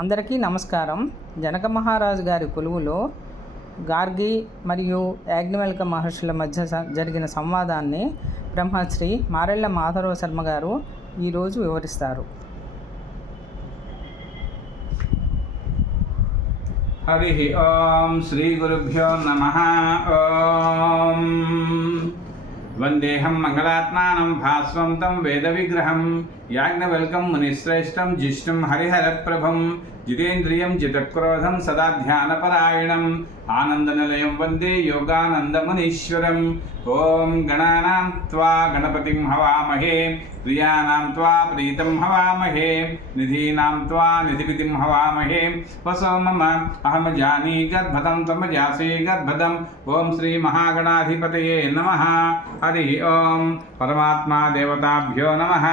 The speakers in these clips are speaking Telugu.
అందరికీ నమస్కారం. జనక మహారాజు గారి కొలువులో గార్గి మరియు యాజ్ఞవల్క మహర్షుల మధ్య జరిగిన సంవాదాన్ని బ్రహ్మశ్రీ మారెళ్ళ మాధవ శర్మ గారు ఈరోజు వివరిస్తారు. హరి ఓం శ్రీ గురుభ్యో నమః. ఓం వందేహం మంగళాత్మానం భాస్వం తం వేద విగ్రహం యాజ్ఞవల్కం మునిశ్రేష్టం జిష్ణుం హరిహరప్రభం జితేంద్రియం జితక్రోధం సదా ధ్యానపరాయణం ఆనందనిలయం వందే యోగానందమునీశ్వరం. ఓం గణానాం త్వా గణపతిం హవామహే ప్రియానాం త్వా ప్రీతం హవామహే నిధీనాం త్వా నిధిపతిం హవామహే వసో మమ అహం జానీ గర్భదం త్వం జాసే గర్భదం. ఓం శ్రీ మహాగణాధిపతయే నమః. హరి ఓం పరమాత్మా దేవతాభ్యో నమః,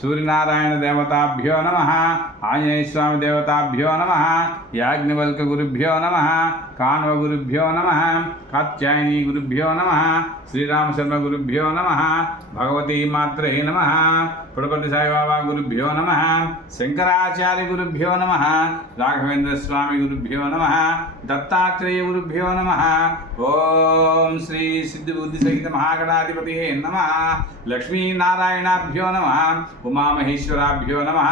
సూర్యనారాయణ దేవతాభ్యో నమః, ఆంజనేయస్వామి దేవతాభ్యో నమః, యాజ్ఞవల్క గురుభ్యో నమః, కాన్వ గురుభ్యో నమః, కాత్యాయని గురుభ్యో నమః, శ్రీరామశర్మ గురుభ్యో నమః, భగవతీ మాత్రే నమః, పుడపతి సాయిబాబా గురుభ్యో నమః, శంకరాచార్య గురుభ్యో నమః, రాఘవేంద్ర స్వామి గురుభ్యో నమః, దత్తాత్రేయ గురుభ్యో నమః. ఓం శ్రీ సిద్ధి బుద్ధి సహిత మహాగణాధిపతియే నమః. లక్ష్మీనారాయణాభ్యో నమః, ఉమామహేశ్వరాభ్యో నమః,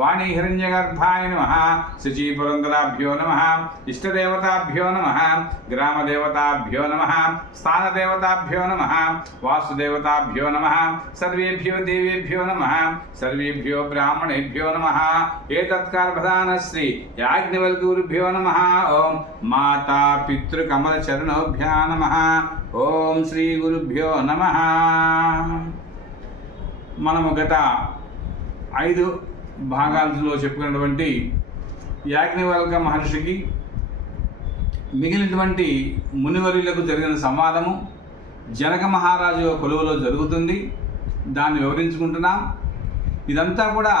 వాణీ హిరణ్యగర్భాయ నమః, శచీపురంధరాభ్యో నమః, ఇష్టదేవతాభ్యో నమః, గ్రామదేవతాభ్యో నమః, స్థానదేవతాభ్యో నమః, వాసుదేవతాభ్యో నమః, సర్వేభ్యో దేవేభ్యో నమః, సర్వేభ్యో బ్రాహ్మణేభ్యో నమః. ఏతత్కారప్రధానశ్రీ యాజ్ఞవల్క గురుభ్యో నమః. ఓం మాతా పితృకమల చరణోభ్యో నమః. ఓం శ్రీ గురుభ్యో నమః. మనము గత 5 భాగాలలో చెప్పుకున్నటువంటి యాజ్ఞవల్క మహర్షికి మిగిలినటువంటి మునివర్యులకు జరిగిన సంవాదము జనక మహారాజు కొలువులో జరుగుతుంది. దాన్ని వివరించుకుంటున్నాం. ఇదంతా కూడా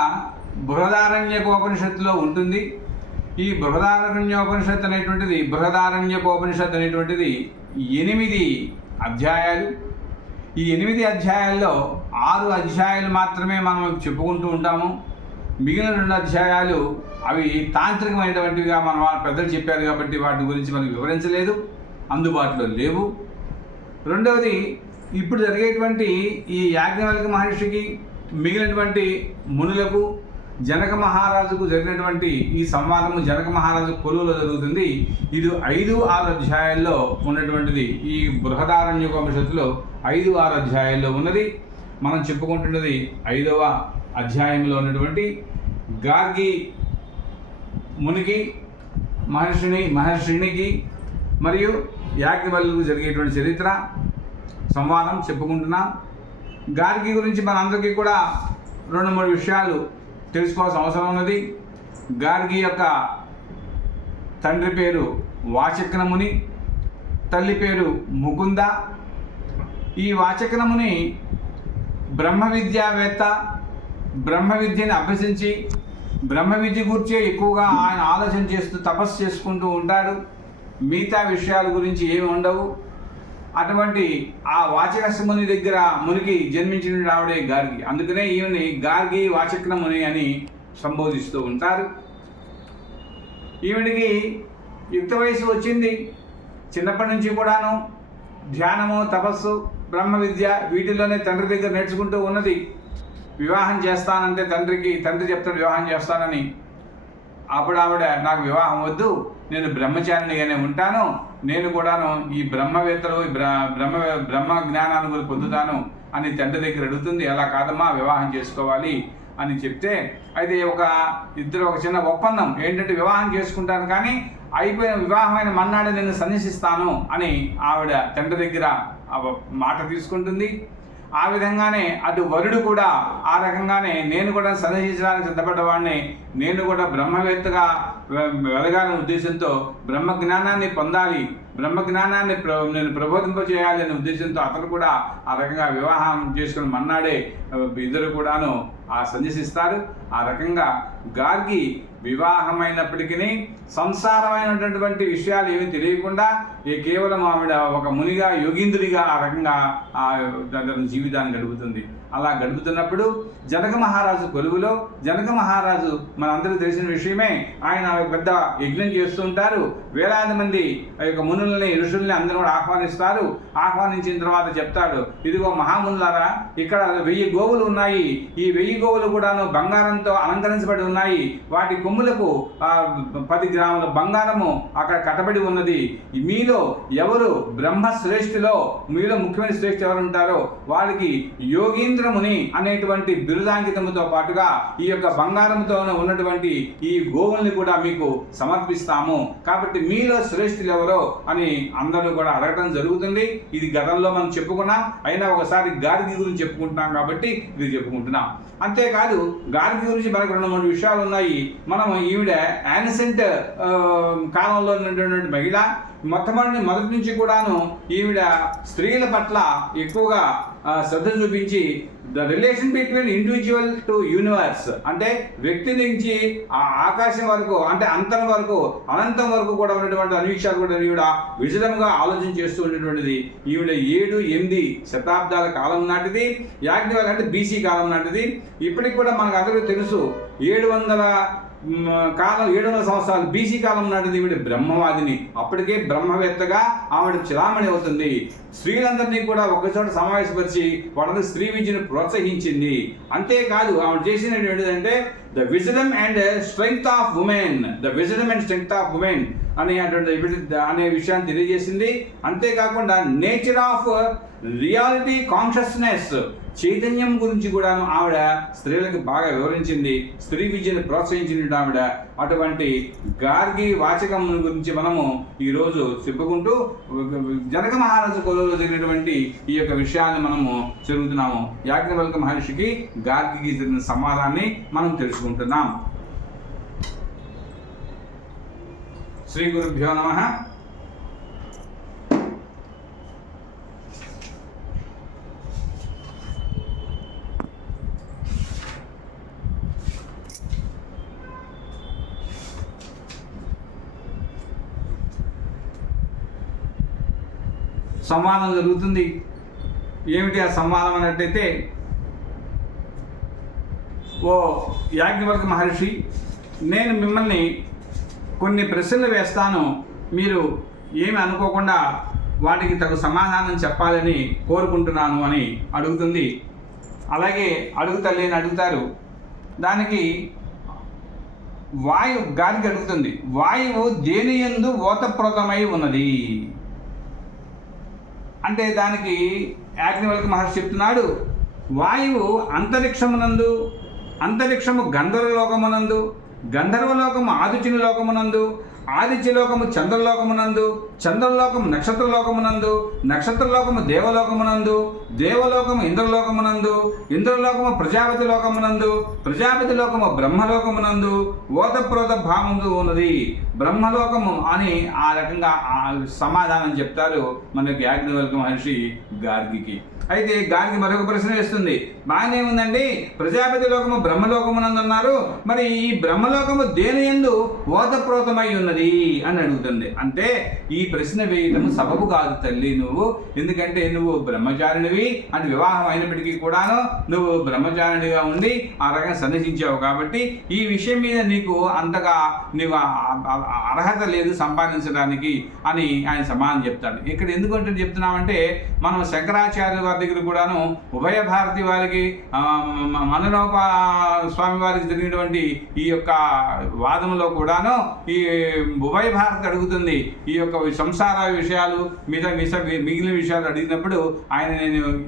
బృహదారణ్యకోపనిషత్తులో ఉంటుంది. ఈ బృహదారణ్యోపనిషత్ అనేటువంటిది 8 అధ్యాయాలు. ఈ 8 అధ్యాయాల్లో 6 అధ్యాయాలు మాత్రమే మనం చెప్పుకుంటూ ఉంటాము. మిగిలిన 2 అధ్యాయాలు అవి తాంత్రికమైనటువంటివిగా మన పెద్దలు చెప్పారు కాబట్టి వాటి గురించి మనకు వివరించలేదు, అందుబాటులో లేవు. రెండవది, ఇప్పుడు జరిగేటువంటి ఈ యాజ్ఞవల్క మహర్షికి మిగిలినటువంటి మునులకు జనక మహారాజుకు జరిగినటువంటి ఈ సంవాదము జనక మహారాజు కొలువులో జరుగుతుంది. ఇది 5-6 అధ్యాయాల్లో ఉన్నటువంటిది. ఈ బృహదారణ్యకోపనిషత్తులో 5-6 అధ్యాయాల్లో ఉన్నది. మనం చెప్పుకుంటున్నది 5వ అధ్యాయంలో ఉన్నటువంటి గార్గి మునికి మహర్షినికి మరియు యాజ్ఞవల్కులకు జరిగేటువంటి చరిత్ర సంవాదం చెప్పుకుంటున్నాం. గార్గి గురించి మనందరికీ కూడా 2-3 విషయాలు తెలుసుకోవాల్సిన అవసరం ఉన్నది. గార్గి యొక్క తండ్రి పేరు వాచక్రముని, తల్లి పేరు ముకుంద. ఈ వాచక్రముని బ్రహ్మ విద్యావేత్త. బ్రహ్మ విద్యను అభ్యసించి బ్రహ్మ విద్య గురించే ఎక్కువగా ఆయన ఆలోచన చేస్తూ తపస్సు చేసుకుంటూ ఉంటాడు. మిగతా విషయాల గురించి ఏమి ఉండవు. అటువంటి ఆ వాచకముని దగ్గర మునికి జన్మించిన ఆవిడే గార్గి. అందుకనే ఈమెని గార్గి వాచక్ర ముని అని సంబోధిస్తూ ఉంటారు. ఈవిడికి యుక్త వయసు వచ్చింది. చిన్నప్పటి నుంచి కూడాను ధ్యానము, తపస్సు, బ్రహ్మ విద్య వీటిల్లోనే తండ్రి దగ్గర నేర్చుకుంటూ ఉన్నది. వివాహం చేస్తానంటే తండ్రి చెప్తాడు వివాహం చేస్తానని. అప్పుడు ఆవిడ నాకు వివాహం వద్దు, నేను బ్రహ్మచారినిగానే ఉంటాను, నేను కూడాను ఈ బ్రహ్మవేత్తలు బ్రహ్మ జ్ఞానాన్ని కూడా పొందుతాను అని తండ్రి దగ్గర అడుగుతుంది. అలా కాదమ్మా, వివాహం చేసుకోవాలి అని చెప్తే, అయితే ఒక చిన్న ఒప్పందం ఏంటంటే వివాహం చేసుకుంటాను కానీ అయిపోయిన వివాహమైన మన్నాడే నేను సన్యసిస్తాను అని ఆవిడ తండ్రి దగ్గర మాట తీసుకుంటుంది. ఆ విధంగానే అటు వరుడు కూడా ఆ రకంగానే నేను కూడా సన్యసించడానికి సిద్ధపడ్డవాడిని, నేను కూడా బ్రహ్మవేత్తగా వెలగాలనే ఉద్దేశంతో బ్రహ్మ జ్ఞానాన్ని పొందాలి, బ్రహ్మ జ్ఞానాన్ని నేను ప్రబోధింపజేయాలి అనే ఉద్దేశంతో అతను కూడా ఆ రకంగా వివాహం చేసుకుని మన్నాడే ఇద్దరు కూడాను సన్యసిస్తారు. ఆ రకంగా గార్గి వివాహమైనప్పటికీ సంసారమైనటువంటి విషయాలు ఏమీ తెలియకుండా కేవలం ఆవిడ ఒక మునిగా యోగీంద్రుడిగా ఆ రకంగా జీవితాన్ని గడుపుతుంది. అలా గడుపుతున్నప్పుడు జనక మహారాజు కొలువులో జనక మహారాజు మనందరికీ తెలిసిన విషయమే, ఆయన పెద్ద యజ్ఞం చేస్తుంటారు. వేలాది మంది ఆ యొక్క మునుల్ని ఋషుల్ని అందరూ కూడా ఆహ్వానిస్తారు. ఆహ్వానించిన తర్వాత చెప్తాడు, ఇదిగో మహామునులారా, ఇక్కడ 1000 గోవులు ఉన్నాయి. ఈ 1000 గోవులు కూడాను బంగారంతో అలంకరించబడి ఉన్నాయి. వాటి కొమ్ములకు 10 గ్రాముల బంగారము అక్కడ కట్టబడి ఉన్నది. మీలో ఎవరు బ్రహ్మశ్రేష్ఠులో, మీలో ముఖ్యమైన శ్రేష్ఠ ఎవరు ఉంటారో వాళ్ళకి యోగీంద్రముని అనేటువంటి బిరుదాంకితముతో పాటుగా ఈ యొక్క బంగారంతో ఉన్నటువంటి ఈ గోవుల్ని కూడా మీకు సమర్పిస్తాము. కాబట్టి మీలో శ్రేష్ఠులు ఎవరో అని అందరూ కూడా అడగటం జరుగుతుంది. ఇది గతంలో మనం చెప్పుకున్నాం. అయినా ఒకసారి గార్గి గురించి చెప్పుకుంటున్నాం కాబట్టి ఇది చెప్పుకుంటున్నాం. అంతేకాదు గార్గి గురించి మనకు 2-3 విషయాలు ఉన్నాయి. మనం ఈవిడ యాన్సెంట్ కాలంలో ఉన్నటువంటి మహిళ. మొదటి నుంచి కూడాను ఈవిడ స్త్రీల పట్ల ఎక్కువగా శ్రద్ధ చూపించి the relation between individual to universe, అంటే వ్యక్తి నుంచి ఆ ఆకాశం వరకు, అంటే అంతం వరకు, అనంతం వరకు కూడా ఉన్నటువంటి అన్ని విషయాలు కూడా ఈవిడ విజడంగా ఆలోచన చేస్తూ ఉండేటువంటిది. ఈవిడ 7-8 శతాబ్దాల కాలం నాటిది. యాజ్ఞవల్క్య అంటే బీసీ కాలం నాటిది. ఇప్పటికి కూడా మనకు అందరికీ తెలుసు 700 సంవత్సరాలు బీసీ కాలం నాటిది ఈవిడ బ్రహ్మవాదిని. అప్పటికే బ్రహ్మవేత్తగా ఆవిడ చిరామణి అవుతుంది. స్త్రీలందరినీ కూడా ఒకచోట సమావేశపరిచి వాళ్ళని స్త్రీ విద్యను ప్రోత్సహించింది. అంతేకాదు ఆవిడ చేసినటువంటిదంటే the wisdom and strength of women, అనే విషయాన్ని తెలియజేసింది. అంతేకాకుండా నేచర్ ఆఫ్ రియాలిటీ కాన్షియస్నెస్, చైతన్యం గురించి కూడా ఆవిడ స్త్రీలకు బాగా వివరించింది. స్త్రీ విద్యను ప్రోత్సహించింది ఆవిడ. అటువంటి గార్గి వాచకం గురించి మనము ఈరోజు చెప్పుకుంటూ జనక మహారాజు కొలువులో జరిగినటువంటి ఈ యొక్క విషయాన్ని మనము చదువుతున్నాము. యాజ్ఞవల్క్య మహర్షికి గార్గికి జరిగిన సంవాదాన్ని మనం తెలుసుకుంటున్నాం. శ్రీ గురుభ్యో నమః. సంవాదం జరుగుతుంది. ఏమిటి ఆ సంవాదం అన్నట్టయితే, ఓ యాజ్ఞవల్క్య మహర్షి, నేను మిమ్మల్ని కొన్ని ప్రశ్నలు వేస్తాను, మీరు ఏమి అనుకోకుండా వాటికి తగు సమాధానం చెప్పాలని కోరుకుంటున్నాను అని అడుగుతుంది. అలాగే అడుగుతలేని అడుగుతారు. దానికి గాలికి అడుగుతుంది, వాయువు దేనియందు ఓతప్రోతమై ఉన్నది అంటే దానికి యాజ్ఞవల్క్య మహర్షి చెప్తున్నాడు, వాయువు అంతరిక్షము గంధర్వలోకమునందు, గంధర్వలోకము ఆదిత్యుని లోకమునందు, ఆదిత్యలోకము చంద్రలోకమునందు, చంద్రలోకము నక్షత్రలోకమునందు, నక్షత్రలోకము దేవలోకమునందు, దేవలోకము ఇంద్రలోకమునందు, ఇంద్రలోకము ప్రజాపతి లోకమునందు, ప్రజాపతి లోకము బ్రహ్మలోకమునందు ఓతప్రోత భావము ఉన్నది. బ్రహ్మలోకము అని ఆ రకంగా సమాధానం చెప్తారు మనకి యాజ్ఞవల్క్య మహర్షి గార్గికి. అయితే గార్గి మరొక ప్రశ్న వేస్తుంది, బాగానే ఉందండి, ప్రజాపతి లోకము బ్రహ్మలోకమునందు అన్నారు, మరి ఈ బ్రహ్మలోకము దేనియందు ఓతప్రోతమై ఉన్నది అని అడుగుతుంది. అంటే ఈ ప్రశ్న వేయటము సబబు కాదు తల్లి నువ్వు, ఎందుకంటే నువ్వు బ్రహ్మచారిణివి, అంటే వివాహం అయినప్పటికీ కూడాను నువ్వు బ్రహ్మచారిణిగా ఉండి ఆ రకంగా సన్నిహించావు కాబట్టి ఈ విషయం మీద నీకు అంతగా నీవు అర్హత లేదు సంపాదించడానికి అని ఆయన సమాధానం చెప్తాడు. ఇక్కడ ఎందుకంటే చెప్తున్నామంటే, మనం శంకరాచార్యుల వారి దగ్గర కూడాను ఉభయ భారతి వారికి మననోప స్వామి వారికి జరిగినటువంటి ఈ యొక్క వాదములో కూడాను ఈ ఉభయ భారతి అడుగుతుంది ఈ యొక్క సంసార విషయాలు మిగిలిన విషయాలు అడిగినప్పుడు ఆయన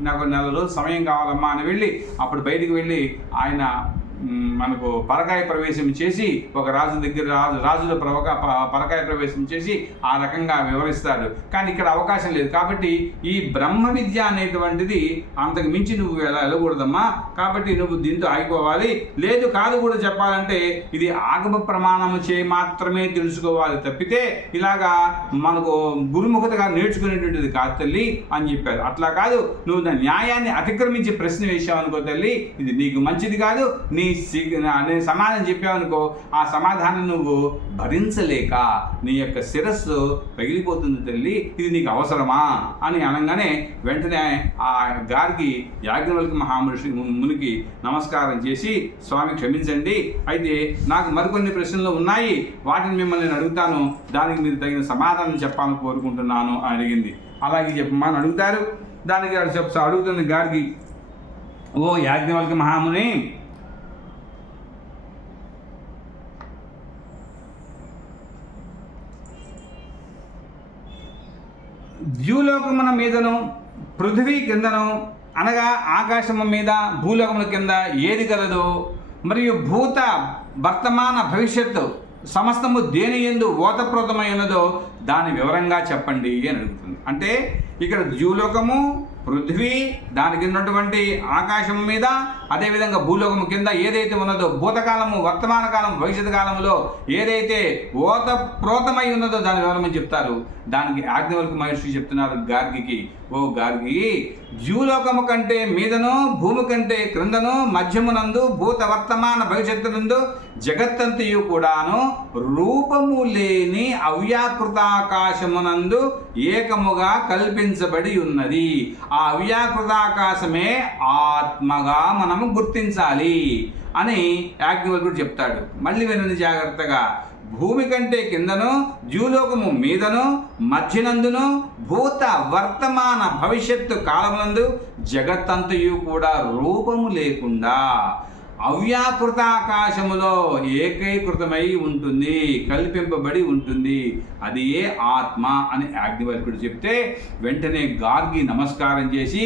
నాకు 4 రోజులు సమయం కావాలమ్మా అని వెళ్ళి అప్పుడు బయటికి వెళ్ళి ఆయన మనకు పరకాయ ప్రవేశం చేసి ఒక రాజు దగ్గర రాజుల పరకాయ ప్రవేశం చేసి ఆ రకంగా వివరిస్తాడు. కానీ ఇక్కడ అవకాశం లేదు కాబట్టి ఈ బ్రహ్మ విద్య అనేటువంటిది అంతకు మించి నువ్వు వెళ్ళకూడదమ్మా, కాబట్టి నువ్వు దీంతో ఆగిపోవాలి. లేదు కాదు కూడా చెప్పాలంటే ఇది ఆగమ ప్రమాణము చే మాత్రమే తెలుసుకోవాలి తప్పితే ఇలాగా మనకు గురుముఖతగా నేర్చుకునేటువంటిది కాదు తల్లి అని చెప్పారు. అట్లా కాదు, నువ్వు న్యాయాన్ని అతిక్రమించి ప్రశ్న వేసావు అనుకో తల్లి, ఇది నీకు మంచిది కాదు, నీ నేను సమాధానం చెప్పావనుకో, ఆ సమాధానం నువ్వు భరించలేక నీ యొక్క శిరస్సు పగిలిపోతుంది తల్లి, ఇది నీకు అవసరమా అని అనగానే వెంటనే ఆ గార్గి యాజ్ఞవల్క్య మునికి నమస్కారం చేసి, స్వామి క్షమించండి, అయితే నాకు మరికొన్ని ప్రశ్నలు ఉన్నాయి, వాటిని మిమ్మల్ని నేను అడుగుతాను, దానికి మీరు తగిన సమాధానం చెప్పాలని కోరుకుంటున్నాను అని అడిగింది. అలాగే చెప్పమని అడుగుతారు. దానికి అడుగుతుంది గార్గి, ఓ యాజ్ఞవల్క్య మహాముని, ద్యూలోకమున మీదను పృథివీ కిందను అనగా ఆకాశము మీద భూలోకముల కింద ఏది కలదో, మరియు భూత వర్తమాన భవిష్యత్తు సమస్తము దేని యందు ఓతప్రోతమై ఉన్నదో దాని వివరంగా చెప్పండి అని అడుగుతుంది. అంటే ఇక్కడ ద్యూలోకము, పృథ్వీ, దానికి ఉన్నటువంటి ఆకాశం మీద, అదేవిధంగా భూలోకము కింద ఏదైతే ఉన్నదో, భూతకాలము, వర్తమాన కాలం, భవిష్యత్ కాలంలో ఏదైతే ఓతప్రోతమై ఉన్నదో దాని వివరమని చెప్తారు. దానికి యాజ్ఞవల్క్య మహర్షి చెప్తున్నారు గార్గికి, ఓ గార్గి, ద్యూలోకము కంటే మీదను, భూమి కంటే క్రిందను, మధ్యమునందు, భూత వర్తమాన భవిష్యత్తునందు జగత్తంతయు కూడాను రూపము లేని అవ్యాకృతాకాశమునందు ఏకముగా కల్పించబడి ఉన్నది. ఆ అవ్యాకృతాకాశమే ఆత్మగా మనము గుర్తించాలి అని యాజ్ఞవల్క్యుడు చెప్తాడు. మళ్ళీ వినండి జాగ్రత్తగా. భూమి కంటే కిందను, ద్యూలోకము మీదను, మధ్యనందును, భూత వర్తమాన భవిష్యత్తు కాలమునందు జగత్తంతయు కూడా రూపము లేకుండా అవ్యాకృతాకాశములో ఏకీకృతమై ఉంటుంది, కల్పింపబడి ఉంటుంది, అది ఏ ఆత్మ అని యాజ్ఞవల్క్యుడు చెప్తే వెంటనే గార్గి నమస్కారం చేసి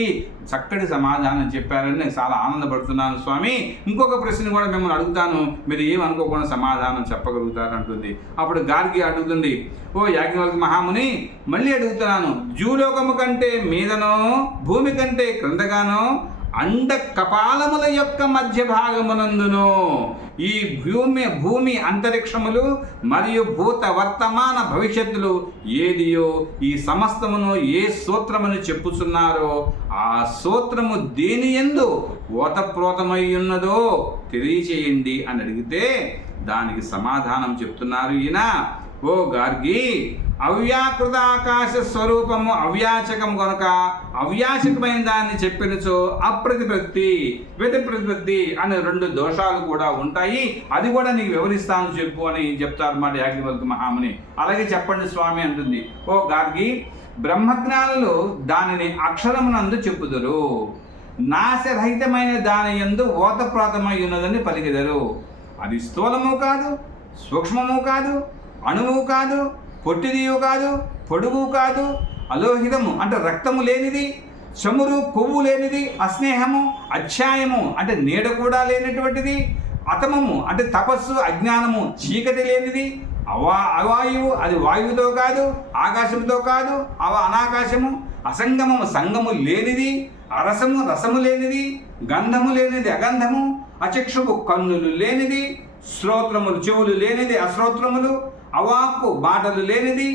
చక్కటి సమాధానం చెప్పారని నేను చాలా ఆనందపడుతున్నాను స్వామి, ఇంకొక ప్రశ్న కూడా మిమ్మల్ని అడుగుతాను, మీరు ఏమనుకోకుండా సమాధానం చెప్పగలుగుతారంటుంది. అప్పుడు గార్గి అడుగుతుంది, ఓ యాజ్ఞవల్క్య మహాముని, మళ్ళీ అడుగుతున్నాను, ద్యూలోకము కంటే మీదనో, భూమి కంటే క్రిందగానో, అండ కపాలముల యొక్క మధ్య భాగమునందును ఈ భూమి అంతరిక్షములు మరియు భూత వర్తమాన భవిష్యత్తులు ఏదియో ఈ సమస్తమును ఏ సూత్రమును చెప్పుచున్నారో ఆ సూత్రము దేని యందు ఓతప్రోతమై ఉన్నదో తెలియచేయండి అని అడిగితే దానికి సమాధానం చెప్తున్నారు ఈయన, ఓ గార్గి, అవ్యాకృతాకాశ స్వరూపము అవ్యాచకము కనుక అవ్యాచకమైన దాన్ని చెప్పినచో అప్రతిపత్తి, వ్యతిప్రతిపత్తి అనే రెండు దోషాలు కూడా ఉంటాయి, అది కూడా నీకు వివరిస్తాను చెప్పు అని చెప్తారు మాట యాజ్ఞవల్క్య మహాముని. అలాగే చెప్పండి స్వామి అంటుంది. ఓ గార్గి, బ్రహ్మజ్ఞానులు దానిని అక్షరమునందు చెప్పుదురు, నాశరహితమైన దాని యందు ఓతప్రోతమై ఉన్నదని పలికెదరు. అది స్థూలము కాదు, సూక్ష్మము కాదు, అణువు కాదు, పొట్టిదియు కాదు, పొడుగు కాదు, అలోహితము అంటే రక్తము లేనిది, చమురు కొవ్వు లేనిది, అస్నేహము, అధ్యాయము అంటే నీడ కూడా లేనటువంటిది, అతమము అంటే తపస్సు, అజ్ఞానము చీకటి లేనిది, అవాయువు అది వాయువుతో కాదు, ఆకాశంతో కాదు, అనాకాశము, అసంగమము సంగము లేనిది, అరసము రసము లేనిది, గంధము లేనిది అగంధము, అచక్షువు కన్నులు లేనిది, శ్రోత్రములు చెవులు లేనిది అశ్రోత్రములు, అవాక్కు మాటలు లేనిది,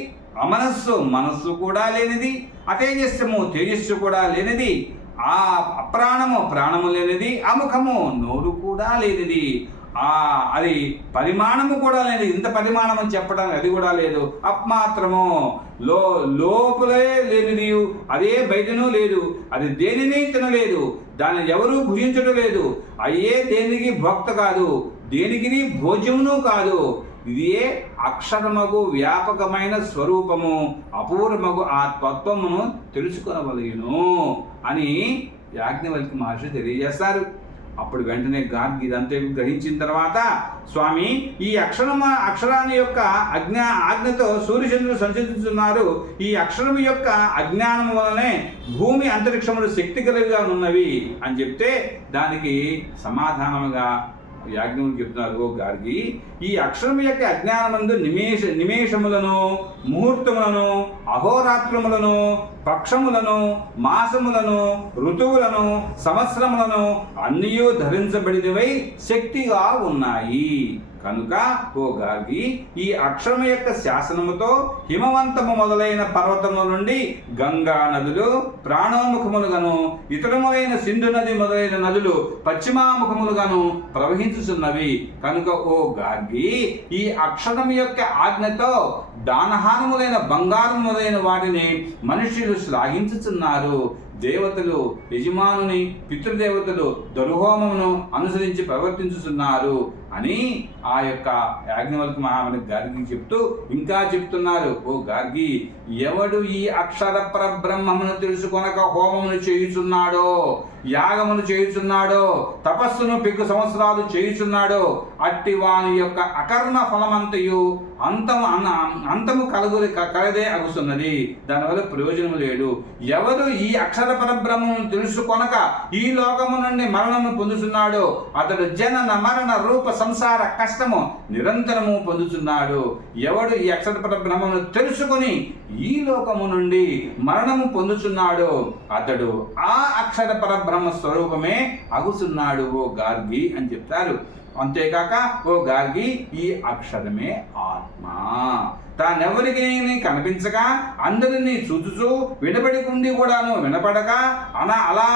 అమనస్సు మనస్సు కూడా లేనిది, అతేజస్సము తేజస్సు కూడా లేనిది, ఆ అప్రాణము ప్రాణము లేనిది, అముఖము నోరు కూడా లేనిది, అది పరిమాణము కూడా లేదు, ఇంత పరిమాణం అని చెప్పడానికి అది కూడా లేదు, అప్మాత్రము లోపలే లేనిది, అదే బయటనూ లేదు, అది దేనిని తినలేదు, దాన్ని ఎవరూ భుజించడం లేదు, అయ్యే దేనికి భోక్త కాదు, దేనికి భోజ్యమును కాదు, ఇదే అక్షరమగు వ్యాపకమైన స్వరూపము, అపూర్వమగు ఆ తత్వమును తెలుసుకొనవలెను అని యాజ్ఞవల్క్య మహర్షి తెలియజేస్తారు. అప్పుడు వెంటనే గార్గి ఇదంతా గ్రహించిన తర్వాత, స్వామి, ఈ అక్షరాన్ని యొక్క ఆజ్ఞతో సూర్యచంద్రులు సంచరిస్తున్నారు, ఈ అక్షరము యొక్క అజ్ఞానం వలనే భూమి అంతరిక్షములు శక్తి కలిగిగా ఉన్నవి అని చెప్తే దానికి సమాధానముగా యాజ్ఞవల్క్యుడు చెప్తున్నారు, ఓ గార్గి, ఈ అక్షరం యొక్క అజ్ఞానమందు నిమేషములను, ముహూర్తములను, అహోరాత్రములను, పక్షములను, మాసములను, ఋతువులను, సంవత్సరములను అన్నీ ధరించబడినవై శక్తిగా ఉన్నాయి. కనుక ఓ గార్గి, ఈ అక్షరము యొక్క శాసనముతో హిమవంతము మొదలైన పర్వతముల నుండి గంగా నదులు ప్రాణోముఖములుగాను, ఇతరములైన సింధు నది మొదలైన నదులు పశ్చిమాముఖములుగాను ప్రవహించుచున్నవి. కనుక ఓ గార్గి, ఈ అక్షరం యొక్క ఆజ్ఞతో దానహానములైన బంగారం మొదలైన వాటిని మనుష్యులు శ్లాఘించుచున్నారు. దేవతలు యజమానుని, పితృదేవతలు దరుహోమమును అనుసరించి ప్రవర్తించుతున్నారు అని ఆ యొక్క యాజ్ఞవల్క్య మహాముని గార్గి చెప్తూ ఇంకా చెప్తున్నారు. ఓ గార్గి, ఎవడు ఈ అక్షర పరబ్రహ్మమును తెలుసుకొనక హోమమును చేయుచున్నాడో, యాగమును చేయుచున్నాడో, తపస్సును పెక్కు సంవత్సరాలు చేయుచున్నాడో, అట్టి వాని యొక్క అకర్మ ఫలమంతయు అంతము కలదే అగుతున్నది. దానివల్ల ప్రయోజనము లేదు. ఎవరు ఈ అక్షర పరబ్రహ్మను తెలుసుకొనక ఈ లోకము నుండి మరణము పొందుతున్నాడో, అతడు జనన మరణ రూప సంసార కష్టము నిరంతరము పొందుతున్నాడు. ఎవడు ఈ అక్షర పరబ్రహ్మను తెలుసుకొని ఈ లోకము నుండి మరణము పొందుతున్నాడో, అతడు ఆ అక్షర పరబ్రహ్మ స్వరూపమే అగుతున్నాడు ఓ గార్గి అని చెప్తారు. అంతేకాక ఓ గార్గి, ఈ అక్షరమే ఆత్మ. తానెవరికి కనిపించక అందరినీ చూచుచూ వినబడికుండి కూడాను వినపడక అలా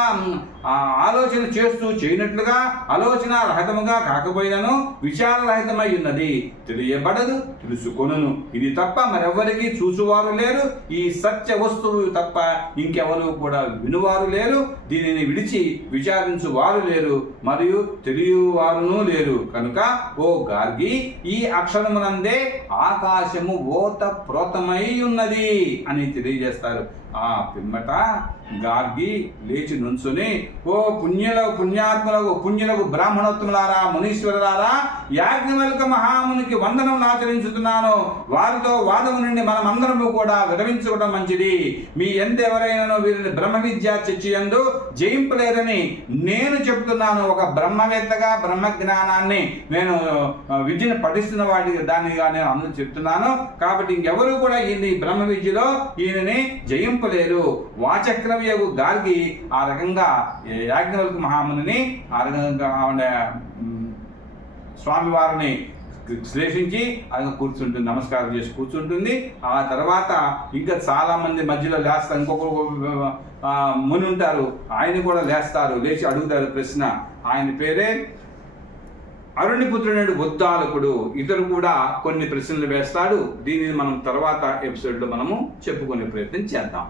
ఆలోచన చేస్తూ చేయనట్లుగా ఆలోచన రహితముగా కాకపోయినను విచారరహితమై ఉన్నది. తెలియబడదు, తెలుసుకొనును. ఇది తప్ప మరెవ్వరికి చూసువారు లేరు. ఈ సత్య వస్తువు తప్ప ఇంకెవరు కూడా వినువారు లేరు. దీనిని విడిచి విచారించువారు లేరు, మరియు తెలియవారును లేరు. కనుక ఓ గార్గి, ఈ అక్షరమునందే ఆకాశము ఓత ప్రోతమై ఉన్నది అని తెలియజేస్తారు. ఆ పిమ్మట గార్గి లేచి నుంచుని, ఓ పుణ్యులకు బ్రాహ్మణోత్తములారా, మునీశ్వరులారా, యాజ్ఞవల్క్య మహామునికి వందనములు ఆచరించుతున్నాను. వారితో వాదము నుండి మనమందరము కూడా విరమించుకోవడం మంచిది. మీ ఎందెవరైనా వీరిని బ్రహ్మ విద్య చర్చయందు జయింపలేరని నేను చెప్తున్నాను. ఒక బ్రహ్మవేత్తగా బ్రహ్మ జ్ఞానాన్ని నేను విద్యను పఠిస్తున్న వాటికి దానిగా నేను అందరూ చెప్తున్నాను. కాబట్టి ఇంకెవరు కూడా ఈయన బ్రహ్మ విద్యలో ఈయనని జయింపలేరు. వాచక్రవ్యగు గార్గి ఆ రకంగా యాజ్ఞవల్క్య మహాముని ఆ రకంగా స్వామివారిని శ్లేషించి అది కూర్చుంటుంది, నమస్కారం చేసి కూర్చుంటుంది. ఆ తర్వాత ఇంకా చాలా మంది మధ్యలో లేస్తారు. ఇంకొక ముని ఉంటారు, ఆయన కూడా లేస్తారు. లేచి అడుగుతారు ప్రశ్న. ఆయన పేరే అరుణిపుత్రుడు ఉద్దాలకుడు. ఇతరు కూడా కొన్ని ప్రశ్నలు వేస్తాడు. దీనిని మనం తర్వాత ఎపిసోడ్లో మనము చెప్పుకునే ప్రయత్నం చేద్దాం.